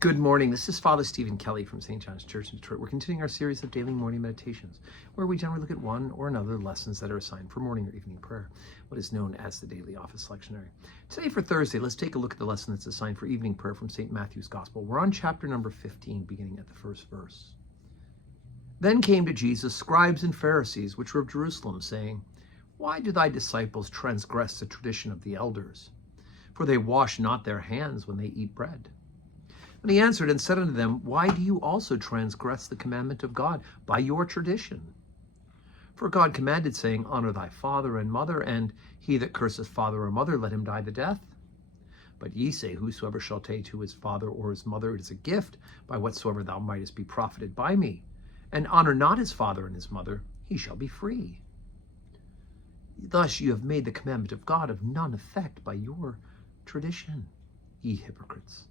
Good morning. This is Father Stephen Kelly from St. John's Church in Detroit. We're continuing our series of daily morning meditations, where we generally look at one or another lessons that are assigned for morning or evening prayer, what is known as the daily office lectionary. Today for Thursday, let's take a look at the lesson that's assigned for evening prayer from St. Matthew's Gospel. We're on chapter number 15, beginning at the first verse. Then came to Jesus scribes and Pharisees, which were of Jerusalem, saying, Why do thy disciples transgress the tradition of the elders? For they wash not their hands when they eat bread. And he answered and said unto them, Why do you also transgress the commandment of God by your tradition? For God commanded, saying, Honor thy father and mother, and he that curseth father or mother, let him die the death. But ye say, Whosoever shall take to his father or his mother, it is a gift, by whatsoever thou mightest be profited by me. And honor not his father and his mother, he shall be free. Thus you have made the commandment of God of none effect by your tradition, ye hypocrites.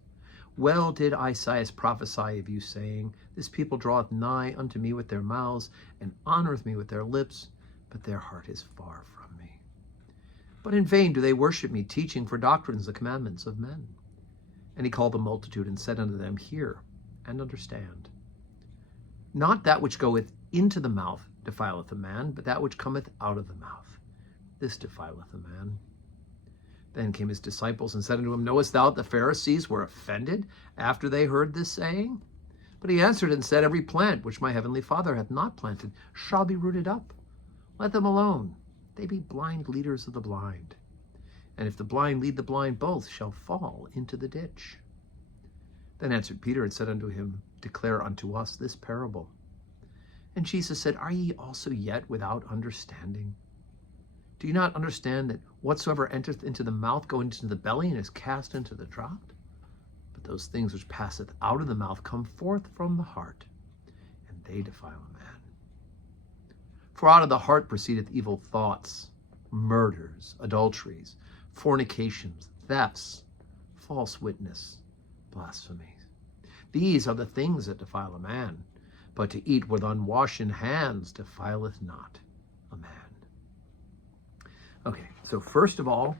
Well did Isaiah prophesy of you, saying, This people draweth nigh unto me with their mouths, and honoreth me with their lips, but their heart is far from me. But in vain do they worship me, teaching for doctrines the commandments of men. And he called the multitude, and said unto them, Hear, and understand. Not that which goeth into the mouth defileth a man, but that which cometh out of the mouth, this defileth a man. Then came his disciples and said unto him, Knowest thou that the Pharisees were offended after they heard this saying? But he answered and said, Every plant which my heavenly Father hath not planted shall be rooted up. Let them alone. They be blind leaders of the blind. And if the blind lead the blind, both shall fall into the ditch. Then answered Peter and said unto him, Declare unto us this parable. And Jesus said, Are ye also yet without understanding? Do you not understand that whatsoever entereth into the mouth goeth into the belly and is cast into the draught? But those things which passeth out of the mouth come forth from the heart, and they defile a man. For out of the heart proceedeth evil thoughts, murders, adulteries, fornications, thefts, false witness, blasphemies. These are the things that defile a man, but to eat with unwashen hands defileth not a man. Okay, so first of all,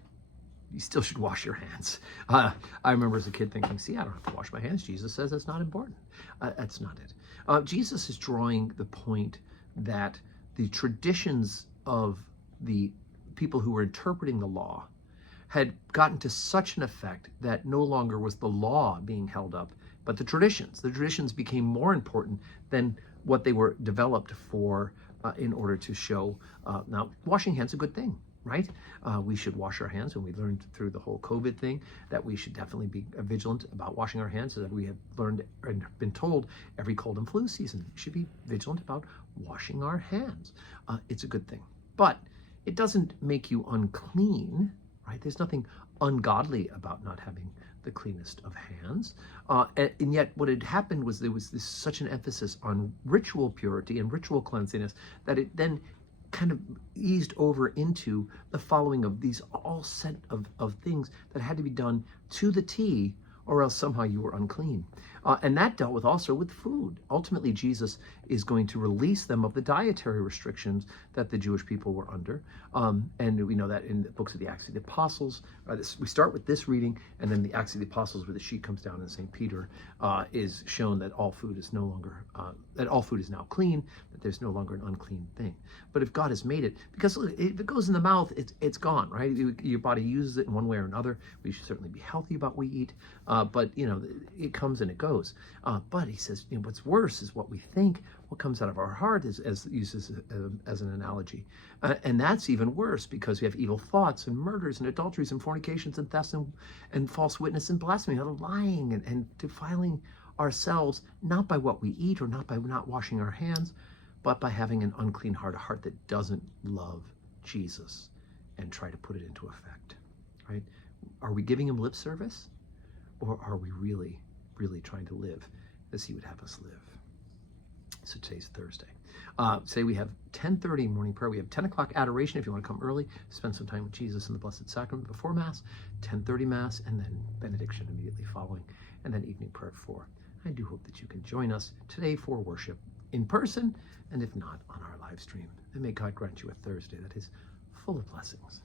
you still should wash your hands. I remember as a kid thinking, see, I don't have to wash my hands. Jesus says that's not important. That's not it. Jesus is drawing the point that the traditions of the people who were interpreting the law had gotten to such an effect that no longer was the law being held up, but the traditions. The traditions became more important than what they were developed for in order to show. Now, washing hands is a good thing. Right? We should wash our hands, and we learned through the whole COVID thing that we should definitely be vigilant about washing our hands, so that we have learned and been told every cold and flu season we should be vigilant about washing our hands. It's a good thing, but it doesn't make you unclean, right? There's nothing ungodly about not having the cleanest of hands, and yet what had happened was there was such an emphasis on ritual purity and ritual cleanliness that it then kind of eased over into the following of these all set of things that had to be done to the T, or else somehow you were unclean. And that dealt with also with food. Ultimately, Jesus is going to release them of the dietary restrictions that the Jewish people were under. And we know that in the books of the Acts of the Apostles. We start with this reading, and then the Acts of the Apostles, where the sheet comes down in St. Peter, is shown that all food is no longer, that all food is now clean, that there's no longer an unclean thing. But if God has made it, because look, if it goes in the mouth, it's gone, right? Your body uses it in one way or another. We should certainly be healthy about what we eat, but it comes and it goes. But he says, what's worse is what we think. What comes out of our heart is uses as an analogy, and that's even worse, because we have evil thoughts and murders and adulteries and fornications and thefts and false witness and blasphemy, lying and defiling ourselves, not by what we eat or not by not washing our hands, but by having an unclean heart, a heart that doesn't love Jesus and try to put it into effect. Right? Are we giving him lip service, or are we really trying to live as he would have us live? So today's Thursday. Say we have 10:30 morning prayer. We have 10 o'clock adoration if you want to come early, spend some time with Jesus in the Blessed Sacrament before Mass, 10:30 Mass, and then benediction immediately following, and then evening prayer at 4. I do hope that you can join us today for worship in person, and if not, on our live stream. And may God grant you a Thursday that is full of blessings.